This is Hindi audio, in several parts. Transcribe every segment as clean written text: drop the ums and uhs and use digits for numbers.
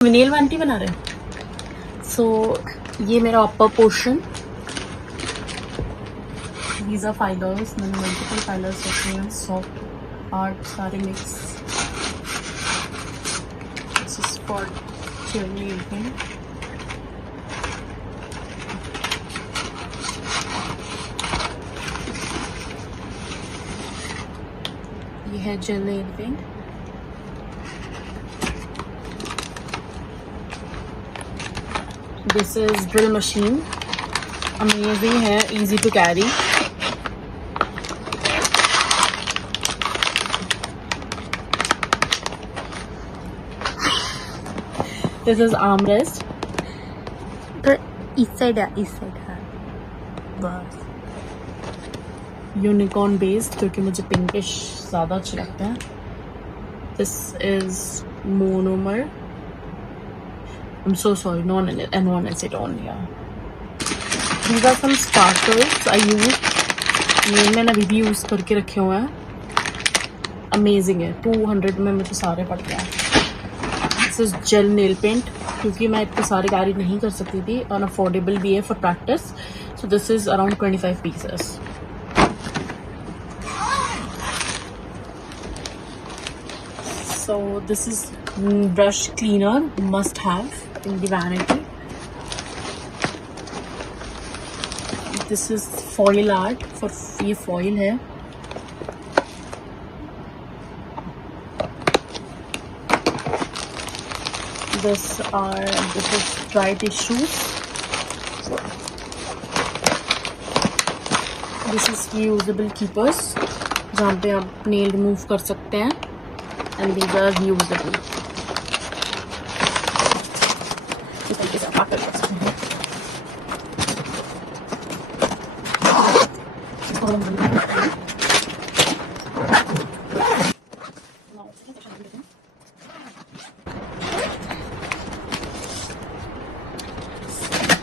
नेल वैनिटी बना रहे हैं। सो ये मेरा upper portion, these are fibers, मैंने मल्टीपल फाइलर्स रखे हैं, सॉफ्ट आर्ट सारे मिक्स। This is for nail. ये है gel nail paint. This is drill machine, amazing है, easy to carry. This is arm rest, तो इस साइड है, बस। यूनिकॉर्न बेस्ड, क्योंकि मुझे पिंकिश ज़्यादा अच्छे लगते हैं। This is monomer, I'm so sorry, non-acetone, yeah. These are some sparkles I use. ये मैंने अभी भी यूज़ करके रखे हुए हैं। अमेजिंग है, 200 में मुझे सारे पड़ गए हैं। This is gel nail paint, क्योंकि मैं इतने सारे कैरी नहीं कर सकती थी, और अफोर्डेबल भी है for practice. So this is around 25 pieces. So this is brush cleaner, must have in the vanity. This is foil art, for ये foil है। This is dry tissues. This is reusable keepers, जहाँ पे आप nail remove कर सकते हैं, and these are reusable. इस तरीके से आप पार्ट कर सकते हैं।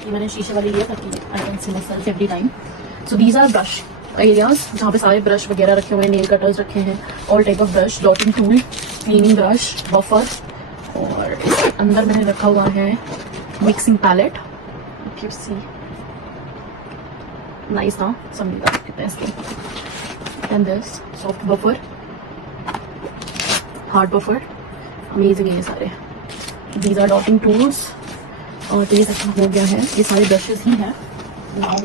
ये मैंने शीशे वाली लिया ताकि I can see myself every time. So these are brush areas, जहाँ पे सारे ब्रश वगैरह रखे हुए हैं, नेल कटर्स रखे हैं, all type of brush, dotting tool, cleaning brush, buffer, और अंदर मैंने रखा हुआ है mixing palette. If you see nice ना, समझा सकते हैं इसके। And this soft buffer, hard buffer, amazing है ये सारे। दीज आर डॉटिंग टूल्स, और तो ये सेक्शन हो गया है, ये सारे ब्रशेस ही हैं। नाउ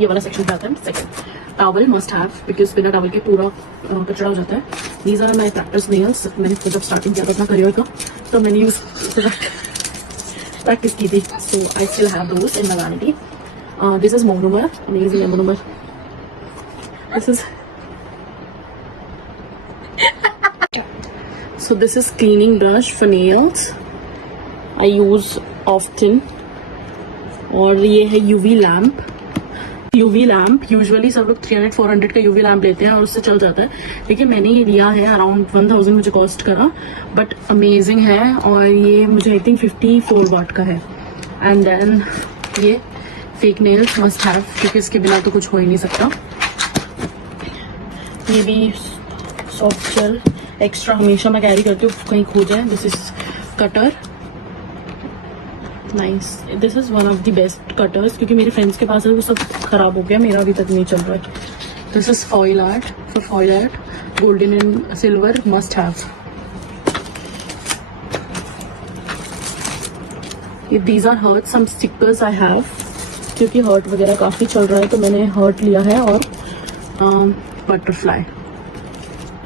ये वाला सेक्शन पे आता है second. Towel must have, because बिना टॉवल के पूरा कचरा हो जाता है। These are my practice nails. मैंने जब स्टार्टिंग किया था अपना करियर का, तो मैंने यूज प्रैक्टिस की थी। So I still have those in my vanity. This is monomer, amazing है monomer. This is so this is cleaning brush for nails, I use often। और ये है UV lamp. UV lamp usually सब लोग 300-400 का यूवी लैम्प लेते हैं और उससे चल जाता है, लेकिन मैंने ये लिया है अराउंड 1000 मुझे कॉस्ट करा, बट अमेजिंग है। और ये मुझे आई थिंक 54 वाट का है। एंड देन ये फेक नेल्स मस्ट हैव, क्योंकि इसके बिना तो कुछ हो ही नहीं सकता। ये भी सॉफ्ट जेल एक्स्ट्रा हमेशा मैं कैरी करती हूँ, कहीं खो जाए। This is cutter, nice. This is one of the best cutters, क्योंकि मेरे फ्रेंड्स के पास है वो सब खराब हो गया, मेरा अभी तक नहीं चल रहा है। This is foil art, for foil art golden and silver must have. These are heart, some stickers I have, क्योंकि हर्ट वगैरह काफ़ी चल रहा है, तो मैंने हर्ट लिया है, और बटरफ्लाई।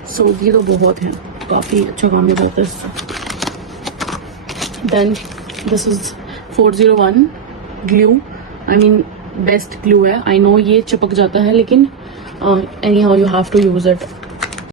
सो ये तो बहुत है, काफ़ी अच्छा काम हो जाता है इससे। Then this is 401 glue, I mean best glue है। आई नो ये चिपक जाता है, लेकिन anyhow you have to use it.